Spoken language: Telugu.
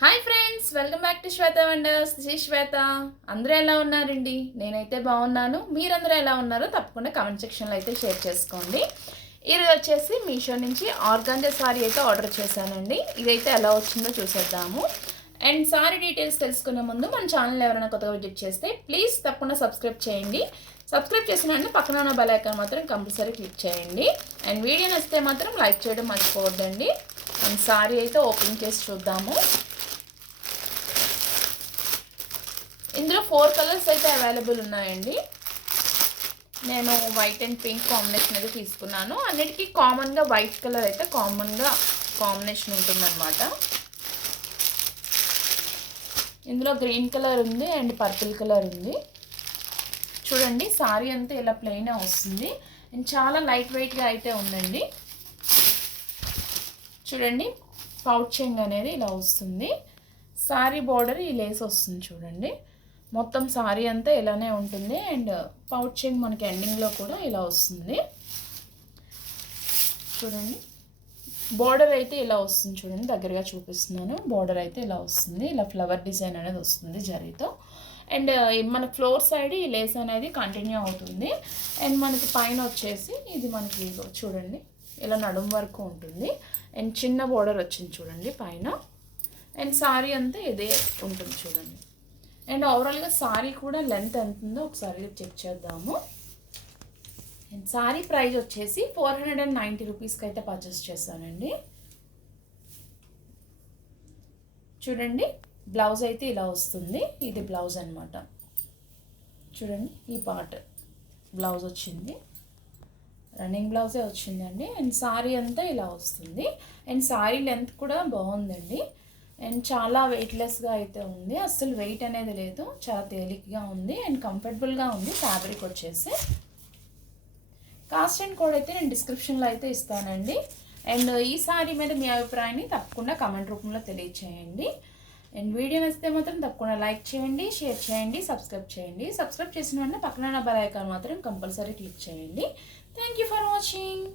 Hi friends, welcome back to Shweta wonders. This is Shweta. అందరూ ఎలా ఉన్నారండి? నేనైతే బాగున్నాను. మీరందరూ ఎలా ఉన్నారో తప్పకుండా కామెంట్ సెక్షన్లో అయితే షేర్ చేసుకోండి. ఈరోజు వచ్చేసి మీషో నుంచి ఆర్గాంజా సారీ అయితే ఆర్డర్ చేశానండి. ఇదైతే ఎలా వచ్చిందో చూసేద్దాము. అండ్ సారీ డీటెయిల్స్ తెలుసుకునే ముందు మన ఛానల్ ఎవరైనా కొత్తగా విజిట్ చేస్తే ప్లీజ్ తప్పకుండా సబ్స్క్రైబ్ చేయండి. సబ్స్క్రైబ్ చేసిన వెంటనే పక్కన ఉన్న బెల్ ఐకాన్ మాత్రం కంపల్సరీ క్లిక్ చేయండి. అండ్ వీడియో నచ్చితే మాత్రం లైక్ చేయడం మర్చిపోవద్దండి. అండ్ సారీ అయితే ఓపెన్ చేసి చూద్దాము. ఇందులో 4 కలర్స్ అయితే అవైలబుల్ ఉన్నాయండి. నేను వైట్ అండ్ పింక్ కాంబినేషన్ అయితే తీసుకున్నాను. అన్నిటికీ కామన్గా వైట్ కలర్ అయితే కాంబినేషన్ ఉంటుందన్నమాట. ఇందులో గ్రీన్ కలర్ ఉంది అండ్ పర్పుల్ కలర్ ఉంది. చూడండి, సారీ అంతా ఇలా ప్లెయిన్ వస్తుంది అండ్ చాలా లైట్ వెయిట్గా అయితే ఉందండి. చూడండి, పౌచింగ్ అనేది ఇలా వస్తుంది. సారీ బార్డర్ ఈ లేస్ వస్తుంది. చూడండి, మొత్తం సారీ అంతా ఇలానే ఉంటుంది అండ్ పౌచింగ్ మనకి ఎండింగ్లో కూడా ఇలా వస్తుంది. చూడండి, బార్డర్ అయితే ఇలా వస్తుంది. చూడండి, దగ్గరగా చూపిస్తున్నాను. బార్డర్ అయితే ఇలా వస్తుంది. ఇలా ఫ్లవర్ డిజైన్ అనేది వస్తుంది జరీతో. అండ్ మన ఫ్లోర్ సైడ్ ఈ లేస్ అనేది కంటిన్యూ అవుతుంది. అండ్ మనకి పైన వచ్చేసి ఇది మనకి చూడండి ఇలా నడుము వరకు ఉంటుంది. అండ్ చిన్న బార్డర్ వచ్చింది చూడండి పైన. అండ్ సారీ అంతా ఇదే ఉంటుంది చూడండి. అండ్ ఓవరాల్గా సారీ కూడా లెంత్ ఎంత ఉందో ఒకసారి చెక్ చేద్దాము. అండ్ సారీ ప్రైస్ వచ్చేసి 490 రూపీస్కి అయితే పర్చేస్ చేశానండి. చూడండి, బ్లౌజ్ అయితే ఇలా వస్తుంది. ఇది బ్లౌజ్ అనమాట. చూడండి, ఈ పార్ట్ బ్లౌజ్ వచ్చింది. రన్నింగ్ బ్లౌజే వచ్చిందండి. అండ్ సారీ అంతా ఇలా వస్తుంది. అండ్ సారీ లెంత్ కూడా బాగుందండి. అండ్ చాలా వెయిట్లెస్గా అయితే ఉంది. అస్సలు వెయిట్ అనేది లేదు. చాలా తేలికగా ఉంది అండ్ కంఫర్టబుల్గా ఉంది. ఫ్యాబ్రిక్ వచ్చేసి కాస్ట్ అండ్ కోడ్ అయితే నేను డిస్క్రిప్షన్లో అయితే ఇస్తానండి. అండ్ ఈ సారీ మీద మీ అభిప్రాయాన్ని తప్పకుండా కామెంట్ రూపంలో తెలియచేయండి. అండ్ వీడియో నచ్చితే మాత్రం తప్పకుండా లైక్ చేయండి, షేర్ చేయండి, సబ్స్క్రైబ్ చేయండి. సబ్స్క్రైబ్ చేసిన వెంటనే పక్కన బెల్ ఐకాన్ మాత్రం కంపల్సరీ క్లిక్ చేయండి. Thank you for watching.